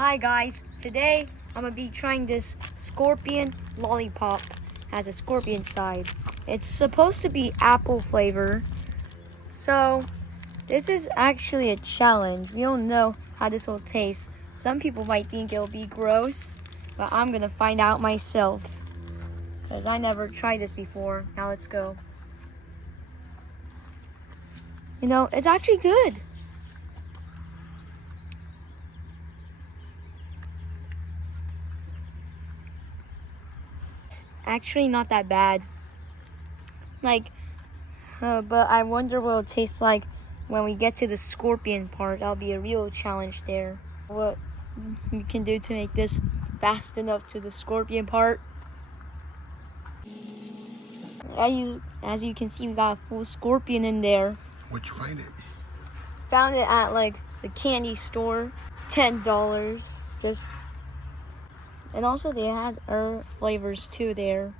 Hi guys, today I'm gonna be trying this scorpion lollipop. Has a scorpion side. It's supposed to be apple flavor. So this is actually a challenge. We don't know how this will taste. Some people might think it'll be gross, but I'm gonna find out myself. Because I never tried this before. Now let's go. You know, it's actually good. Actually not that bad. But I wonder what it'll taste like when we get to the scorpion part. That'll be a real challenge there. What we can do to make this fast enough to the scorpion part. As you can see, we got a full scorpion in there. Where'd you find it? Found it at the candy store, $10. And also they had other flavors too there,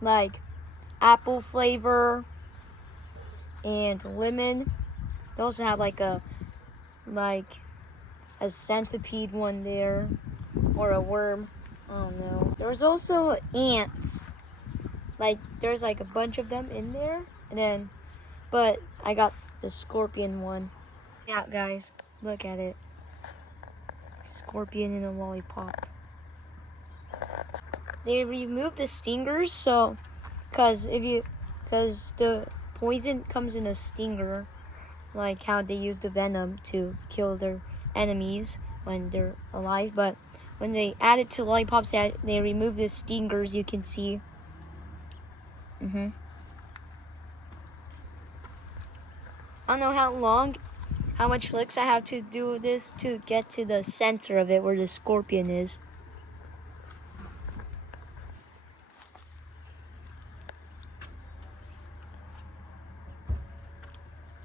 like apple flavor and lemon. They also have a centipede one there, or a worm. I don't know. There was also ants. There's a bunch of them in there, but I got the scorpion one. Yeah, guys, look at it. Scorpion in a lollipop. They removed the stingers, because the poison comes in a stinger, like how they use the venom to kill their enemies when they're alive. But when they add it to lollipops, they remove the stingers. You can see. I don't know how much licks I have to do this to get to the center of it where the scorpion is.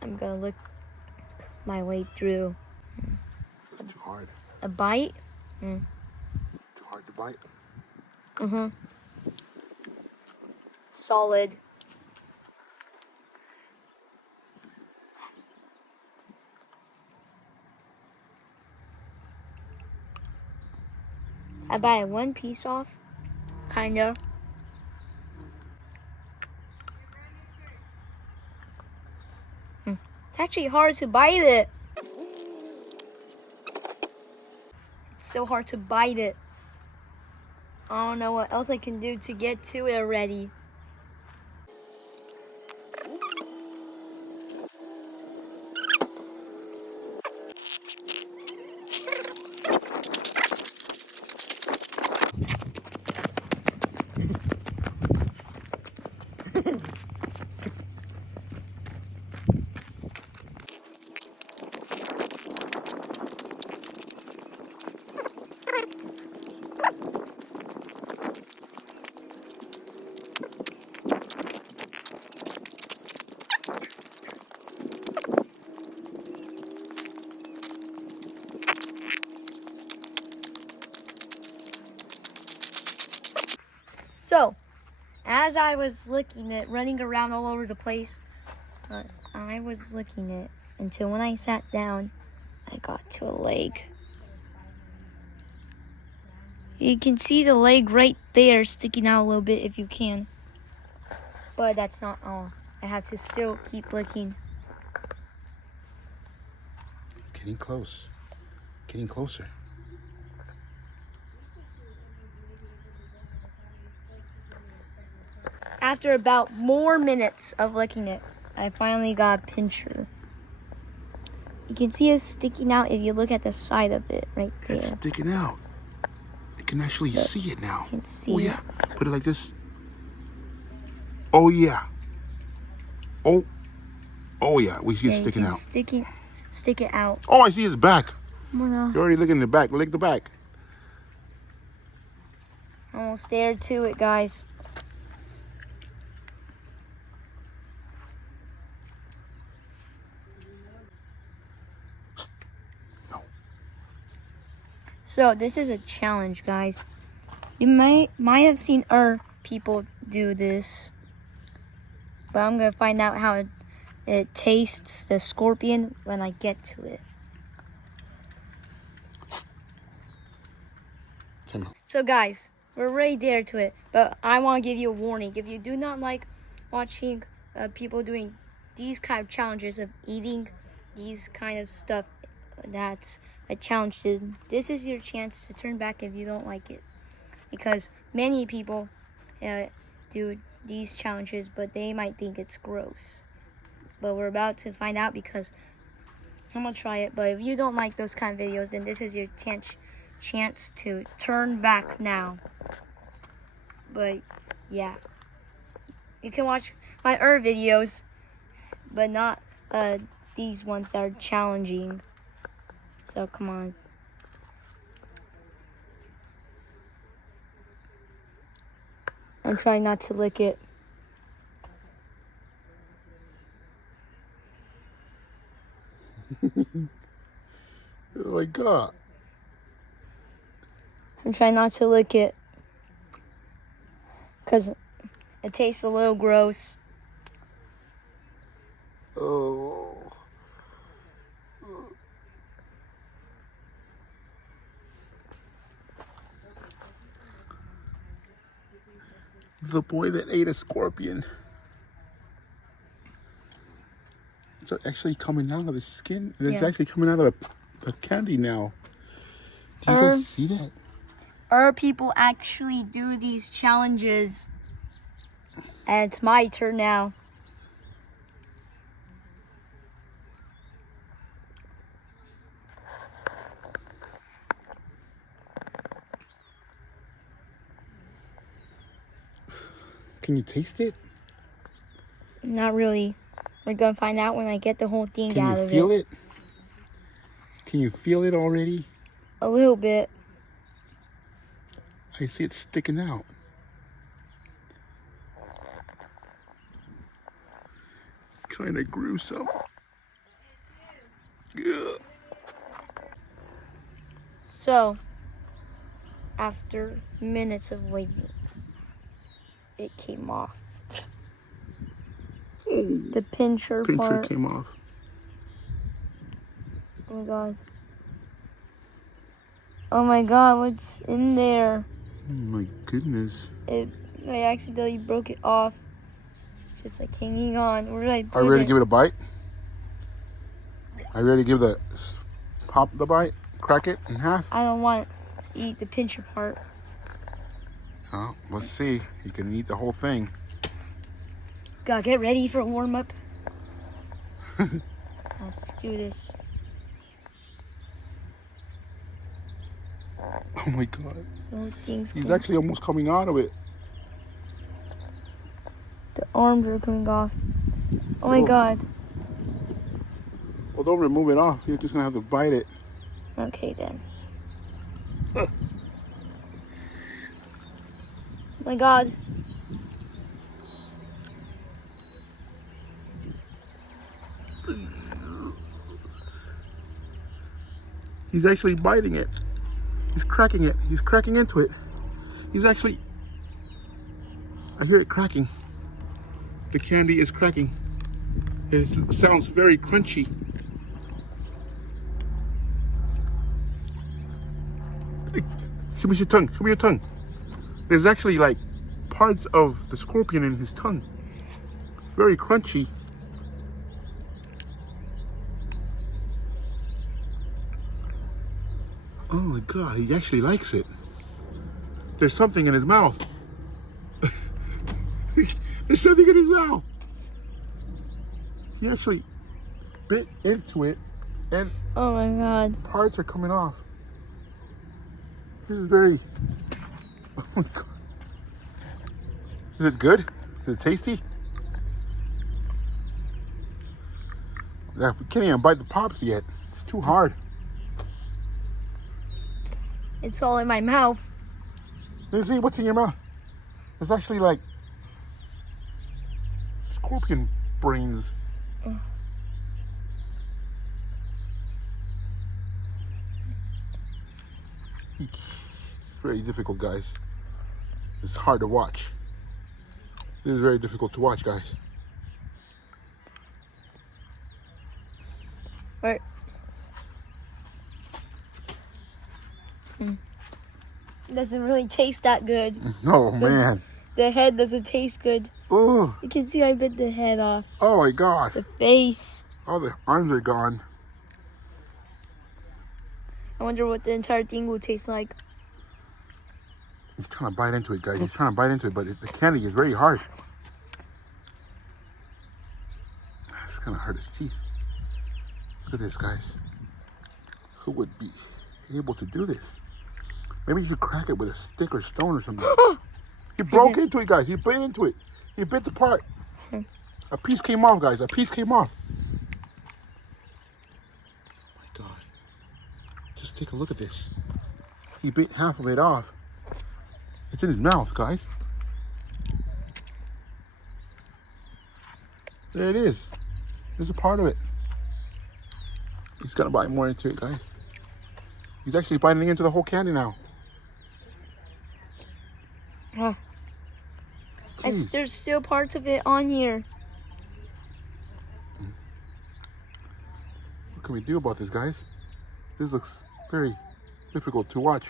I'm gonna look my way through. It's too hard. A bite? It's too hard to bite. Solid. I bite one piece off, kinda. It's actually hard to bite it. It's so hard to bite it. I don't know what else I can do to get to it already. So, as I was licking it, running around all over the place, I was licking it until when I sat down, I got to a leg. You can see the leg right there sticking out a little bit if you can. But that's not all. I have to still keep licking. Getting close. Getting closer. After about more minutes of licking it, I finally got a pincher. You can see it sticking out if you look at the side of it right there. It's sticking out. You can actually see it now. You can see it. Put it like this. Oh, yeah. Oh, yeah. We see it sticking out. Stick it out. Oh, I see his back. You're already looking at the back. Lick the back. Almost there to it, guys. No. So this is a challenge, guys. You might have seen other people do this, but I'm gonna find out how it tastes, the scorpion, when I get to it. Time out. So guys, we're right there to it, but I want to give you a warning. If you do not like watching people doing these kind of challenges of eating these kind of stuff that's a challenge, this is your chance to turn back if you don't like it. Because many people do these challenges, but they might think it's gross. But we're about to find out because I'm going to try it. But if you don't like those kind of videos, then this is your chance to turn back now. But yeah, you can watch my other videos, but not these ones that are challenging. So come on. I'm trying not to lick it. Oh my God. I'm trying not to lick it because it tastes a little gross. Oh. The boy that ate a scorpion. It's actually coming out of the skin. It's actually coming out of the candy now. Do you guys see that? Other people actually do these challenges. And it's my turn now. Can you taste it? Not really. We're going to find out when I get the whole thing Can out you of feel it. it? Can you feel it already? A little bit. I see it sticking out. It's kind of gruesome. Ugh. So, after minutes of waiting, it came off. The pincher part. Came off. Oh my god. Oh my god, what's in there? Oh my goodness. I accidentally broke it off. Just like hanging on. Where did I put Are you ready it? to give it a bite? Are you ready to give pop the bite? Crack it in half? I don't want to eat the pincher part. Oh, let's see. You can eat the whole thing. Gotta get ready for warm up. Let's do this. Oh my God. Oh, things He's come. actually almost coming out of it. The arms are coming off. Oh my Oh. god. Well, don't remove it off. You're just going to have to bite it. Okay then. Oh my god. He's actually biting it. He's cracking it. He's cracking into it. He's actually... I hear it cracking. The candy is cracking. It sounds very crunchy. Show me your tongue. Show me your tongue. There's actually like parts of the scorpion in his tongue. Very crunchy. Oh my God, he actually likes it. There's something in his mouth. There's something in his mouth. He actually bit into it and Oh my god. parts are coming off. This is very... Oh my God. Is it good? Is it tasty? Yeah, we can't even bite the pops yet. It's too hard. It's all in my mouth. Let me see what's in your mouth. It's actually like scorpion brains. It's very difficult, guys. It's hard to watch. This is very difficult to watch, guys. Right. It doesn't really taste that good. Oh, man. The head doesn't taste good. Oh. You can see I bit the head off. Oh, my God. The face. All the arms are gone. I wonder what the entire thing will taste like. He's trying to bite into it, guys. He's trying to bite into it, but the candy is very hard. It's going to hurt his teeth. Look at this, guys. Who would be able to do this? Maybe you should crack it with a stick or stone or something. He broke into it, guys. He bit into it. He bit the part. A piece came off, guys. A piece came off. Oh, my God. Just take a look at this. He bit half of it off. It's in his mouth, guys. There it is. There's a part of it. He's gonna bite more into it, guys. He's actually biting into the whole candy now. Huh. Jeez. There's still parts of it on here. What can we do about this, guys? This looks very difficult to watch.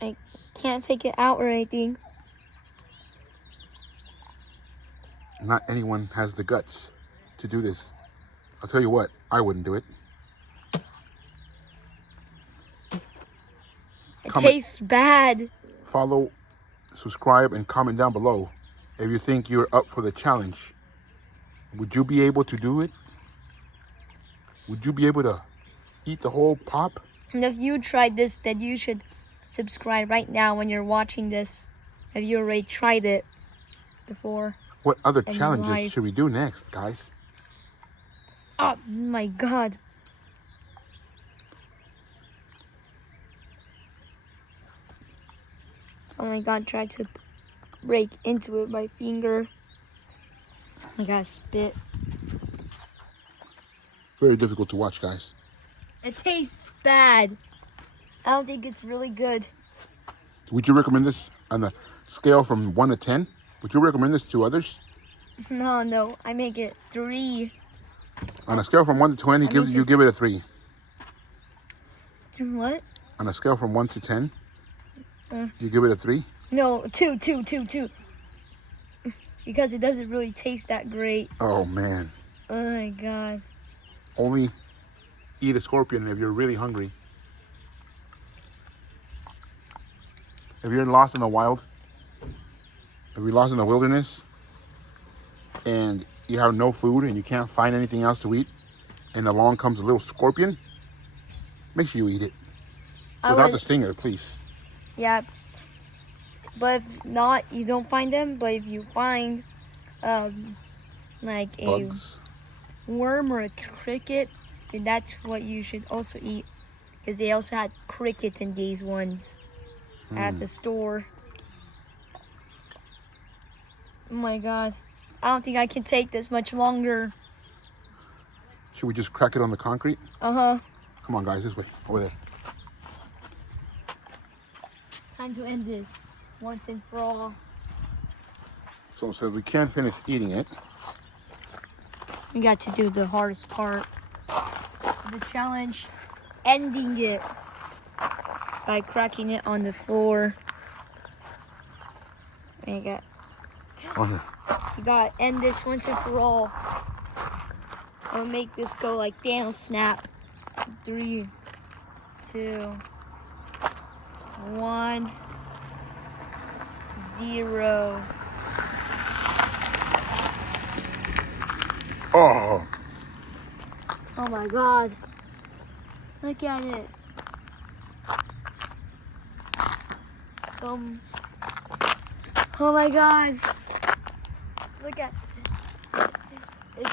I can't take it out or anything. Not anyone has the guts to do this. I'll tell you what, I wouldn't do it. It tastes bad. Follow, subscribe, and comment down below if you think you're up for the challenge. Would you be able to do it? Would you be able to eat the whole pop? And if you tried this, then you should subscribe right now when you're watching this. Have you already tried it before? What other in challenges life? should we do next, guys? Oh my God. Oh my God, tried to break into it with my finger. I got spit. Very difficult to watch, guys. It tastes bad. I don't think it's really good. Would you recommend this on a scale from 1 to 10? Would you recommend this to others? No, I make it 3. On a scale from 1 to 20, you give it a 3. What? On a scale from 1 to 10, you give it a 3? No, 2. Because it doesn't really taste that great. Oh, man. Oh my God. Only eat a scorpion if you're really hungry. If you're lost in the wild, if you're lost in the wilderness, and you have no food and you can't find anything else to eat, and along comes a little scorpion, make sure you eat it. Without the stinger, please. Yeah. But if not, you don't find them. But if you find, like Bugs. a worm or a cricket, then that's what you should also eat. Because they also had crickets in these ones at the store. Oh my God. I don't think I can take this much longer. Should we just crack it on the concrete? Uh-huh. Come on, guys, this way. Over there. Time to end this once and for all. So we can't finish eating it. We got to do the hardest part of the challenge, ending it by cracking it on the floor. And you gotta end this once and for all. I'm gonna make this go like Thanos snap. 3, 2, 1, 0. Oh, Oh my God. Look at it. Oh my God. Look at it.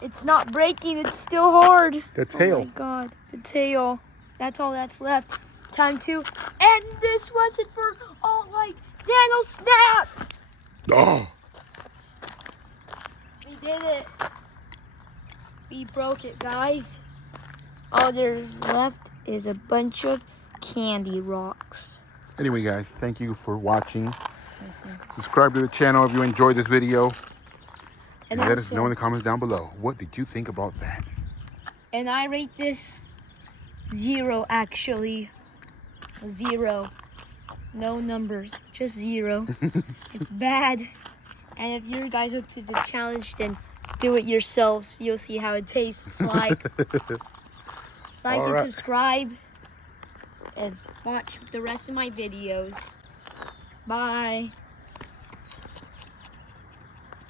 It's not breaking, it's still hard. the tail. Oh my God. The tail. That's all that's left. Time to end this once and for all, like Thanos snap. Oh, We did it. We broke it, guys. All there's left is a bunch of candy rocks. anyway, guys, thank you for watching. Subscribe to the channel if you enjoyed this video. And let us know in the comments down below. What did you think about that? And I rate this 0, actually. 0. No numbers, just 0. It's bad. And if you guys are to the challenge, then do it yourselves. You'll see how it tastes like. Like and Alright. subscribe. And watch the rest of my videos. Bye.